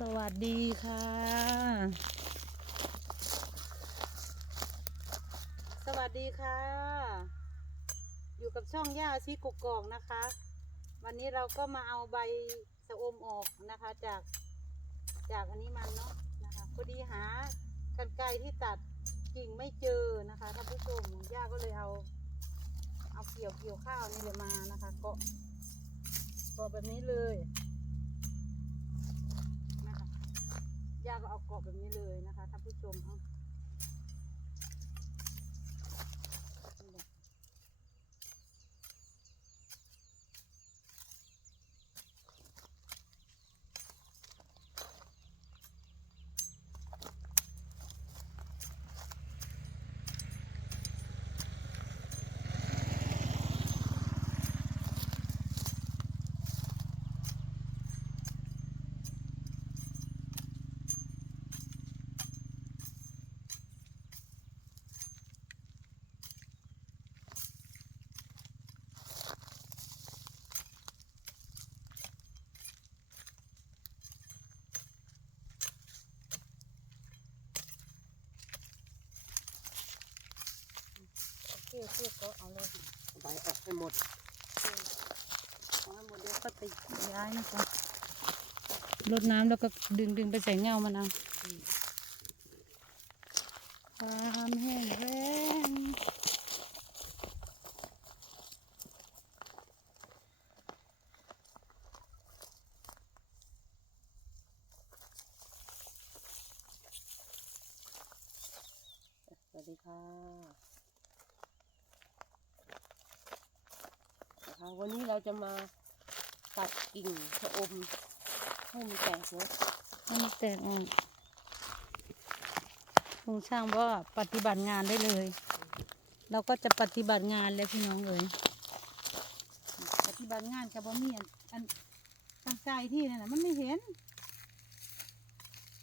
สวัสดีค่ะ สวัสดีค่ะ อยู่กับช่องย่าชีกกอกนะคะ วันนี้เราก็มาเอาใบสะอมออกนะคะจากจากอันนี้มันเนาะนะคะพอดีหากันไกรที่ตัดกิ่งไม่เจอนะคะท่านผู้ชมย่าก็เลยเอาเอาเกี่ยวเกี่ยวข้าวนี่เลยมานะคะกาะเกาะแบบนี้เลยนะคะ ย่าก็เอาเกาะแบบนี้เลยนะคะท่านผู้ชม โอเคโอเคก็เอาเลยใบออกให้หมดเอาให้หมดเดี๋ยวก็ไปย้ายนะคะรดน้ำแล้วก็ดึงดึงไปใส่เงามันเอาความแห้งแรงสวัสดีค่ะนะคะ วันนี้เราจะมาตัดกิ่งชะอมให้มันแตกเนาะให้มันแตกออกลุงช่างว่าปฏิบัติงานได้เลย เราก็จะปฏิบัติงานแล้วพี่น้องเอ๋ยปฏิบัติงานกับบ่มีอันอันตั้งใจที่นั่นนะมันไม่เห็น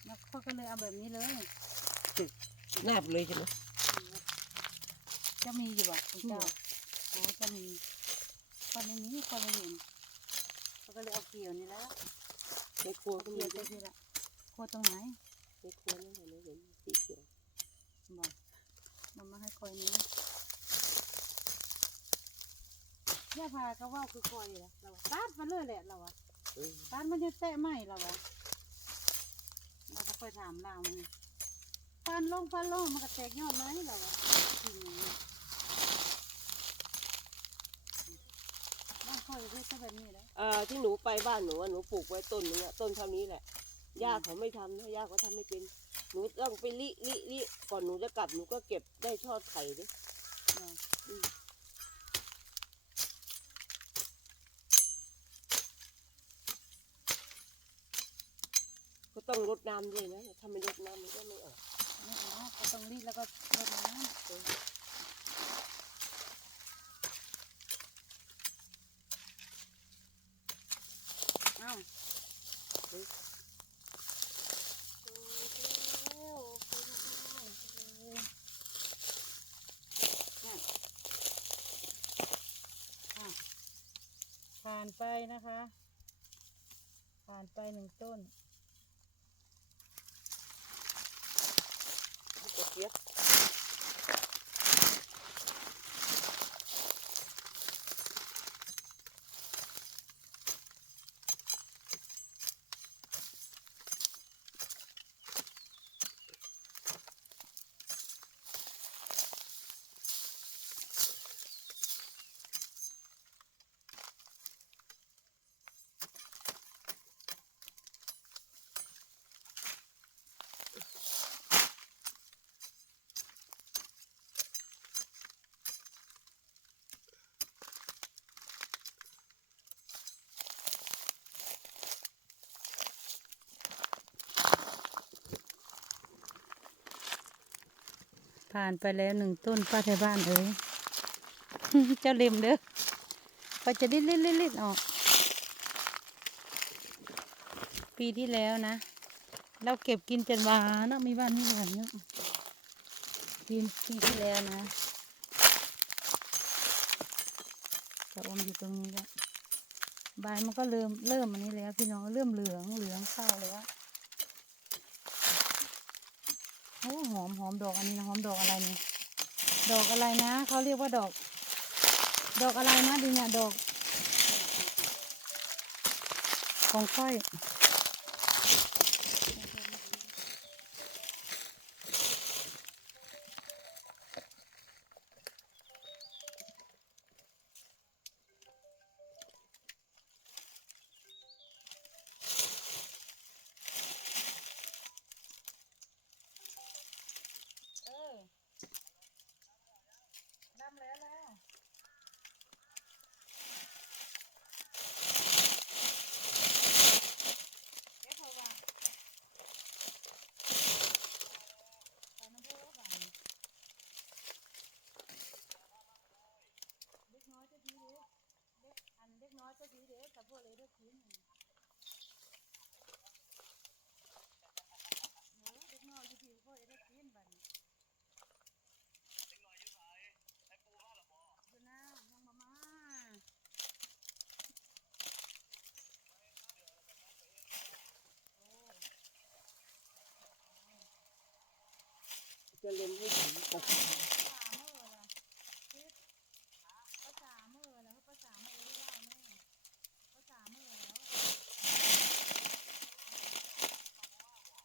แล้วเขาก็เลยเอาแบบนี้เลยแนบเลยใช่ไหมจะมีอยู่บ่คุณเจ้าอ๋อจะมี คนในนี้คนไม่เห็นเขาก็เลยเอาเกี่ยวนี่แล้วในครัวก็มีเกี่ยวไปด้วยทีละโคตรตรงไหนในครัวนั่นแหละเห็นสีเขียวบอกมันมาให้คอยนี้ย่าพาก็ว่าคือคอยแหละเราว่าตัดมาเลยแหละเราอะอืมตัดมันจะแตะไหมเราอะเราก็ค่อยถามเรามันฟันลงฟันลงมันก็แตกยอดไหมเราอะจริงอย่างนี้บ้าน คอยเฮ็ดซะแบบนี้แหละเอ่อที่หนูไปบ้านหนูอะหนูปลูกไว้ต้นนึงอะต้นเท่านี้แหละย่าเขาไม่ทำนะย่าเขาทำไม่เป็น หนูต้องไปลิลิลิก่อนหนูจะกลับหนูก็เก็บได้ทอดไข่ดิเนาะอืมก็ต้องรดน้ำด้วยนะถ้าไม่รดน้ำมันก็ไม่ออก ไม่เอาก็ต้องรีดแล้วก็รดน้ำเอ้า เนี่ยอะ ผ่านไปนะคะ ผ่านไปหนึ่งต้น เกียบ ผ่านไปแล้วหนึ่งต้นป้าไทยบ้านเอ้ยเจ้าเล็มเด้อก็จะได้เล่นเล่นเล่นออก ปีที่แล้วนะ เราเก็บกินจนวานเนาะมีบ้านมีหวานเนาะปีปีที่แล้วนะจะอมอยู่ตรงนี้แล้วใบมันก็เริ่มเริ่มอันนี้แล้ว พี่น้องเริ่มเหลืองเหลืองเข้าแล้ว โอ้หอมหอมดอกอันนี้นะหอมดอกอะไรเนี่ยดอกอะไรนะเขาเรียกว่าดอก ดอกอะไรนะดิเนี่ยดอก ของค่อย เออดำแล้วแล้วเก็บเถอะว่ะใส่น้ำเพื่อบ่ายเล็กน้อยจะดีเด้เล็กอันเล็กน้อยจะดีเด้กับพวกเลยเด้อกินเออเล็กน้อยจะดีพวกเลยเด้อกินบัดนี้ อยู่นะยังมามา จะเล็มให้ถึงกบ ภาษาเมื่อละคิดภาษาเมื่อแล้วภาษาเมื่อได้เล่าแน่ภาษาเมื่อแล้วบ่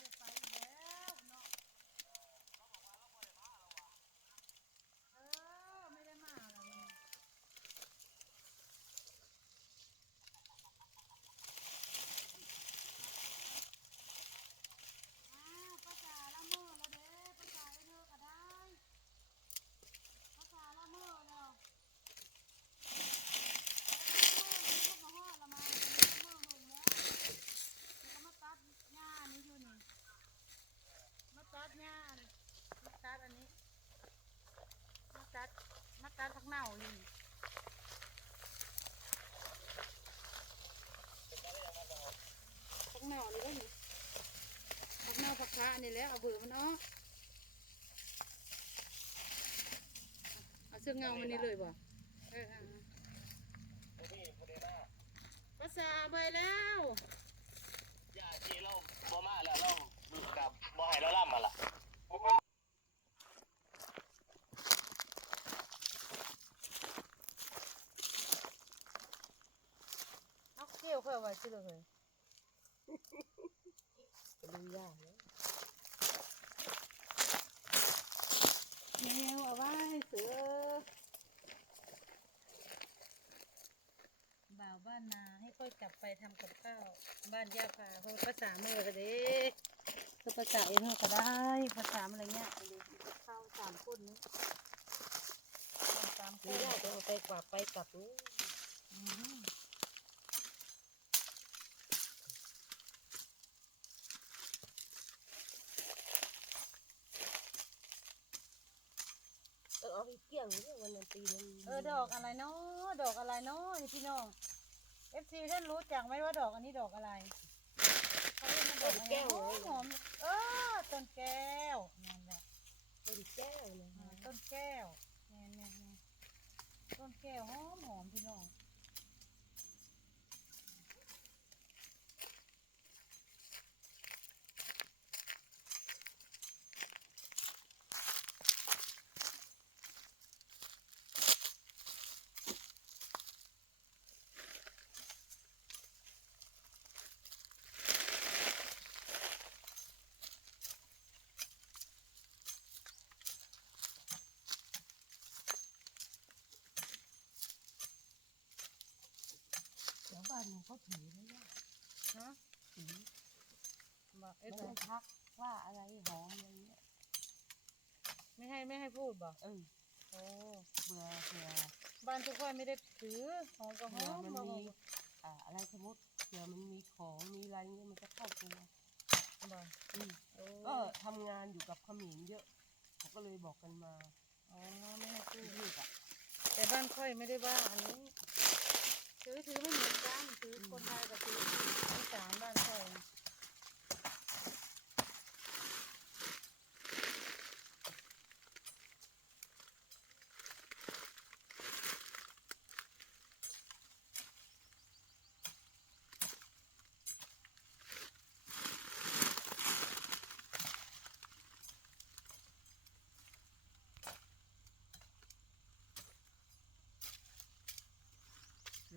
ได้ไปอีกแล้วเนาะเออไม่ได้มาแล้วมันอ้าวภาษาละเมื่อแล้วเด้ภาษาไอ้เธอก็ได้ ภาษาละเมอแล้วแล้วก็เมื่อนี้ก็มาฮอดละมาเมื่อหงแล้วแล้วก็มาตัดหญ้านี่อยู่นี่ มาตัดหญ้านี่มาตัดอันนี้ มาตัด มาตัดผักเน่าอยู่นี่ผักเน่านี่ก็นี่ผักเน่านี่แหละเอาเบื่อมันออกเอาเสื้อเงามันนี่เลยบ่เออภาษาใบแล้วอยาจีเราบ่มาแล้วเรากับบ่ให้เราล่ำมาล่ะเอาเกี่ยวเพื่อไว้สิเลยจะดูยากนะเกี่ยวเอาไว้เสือบ่าวบ้านนาให้ค่อยกลับไปทำกับข้าวบ้านย่าพาเพื่อภาษามือกันเด้เพื่อภาษาเองก็ได้ภาษาอะไรเงี้ยดูข้าวสามคนนี้สามคดูนยากจะเอาไปกว่าไปกลับนี่ อืม เออเอาไปเกี่ยงเนี่ยวันนั้น ตีมันเออดอกอะไรเนาะดอกอะไรเนาะนี่พี่น้องเอฟซีท่านรู้จักไหมว่าดอกอันนี้ดอกอะไรเขาเรียกมันดอกอะไรนะหอมหอมเออต้นแก้วนั่นแหละเป็นแก้วนะอ่าต้นแก้วแน่แน่แน่ต้นแก้วหอมหอมพี่น้องเดี๋ยวบ้านหนูเขาถือนะย่า ฮะ ถือ บอกเอแล้วฟมันทักว่าอะไรหอมอะไรเงี้ยไม่ให้ไม่ให้พูดบอกเออโอ้เบื่อเบื่อบ้านทุกคนไม่ได้ถือหอมก็หเผื่ออมมันบ่บมีอกอ่าอะไรสมมติเผื่อมันมีของมีอะไรเงี้ยมันจะเข้าตัวบอกอืมโอ้ก็ทำงานอยู่กับเขมรเยอะเขาก็เลยบอกกันมาอ๋อไม่ให้พูดลูกอะแต่บ้านค่อยไม่ได้ว่าอันนี้ถือถือไม่เหมือนกันถือคนไทยกับถืออีสานบ้านค่อย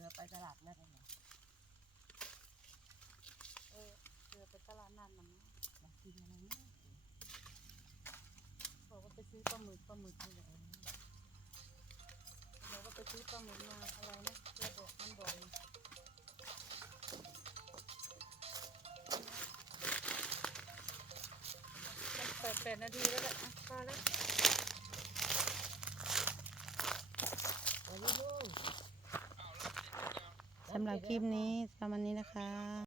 ไป ตลาดนัดอะไรเออเดี๋ยวไปตลาดนัดนะอยากกินอะไรเนี่ยบอกว่าไปซื้อปลาหมึกปลาหมึกนี่แหละบอกว่าไปซื้อปลาหมึกมาอะไรนะเดี๋ยวบอกมันบอกแปดแปดนาทีแล้วแหละอะพอแล้ว เอาลูก สำหรับคลิปนี้สำหรับวันนี้นะคะ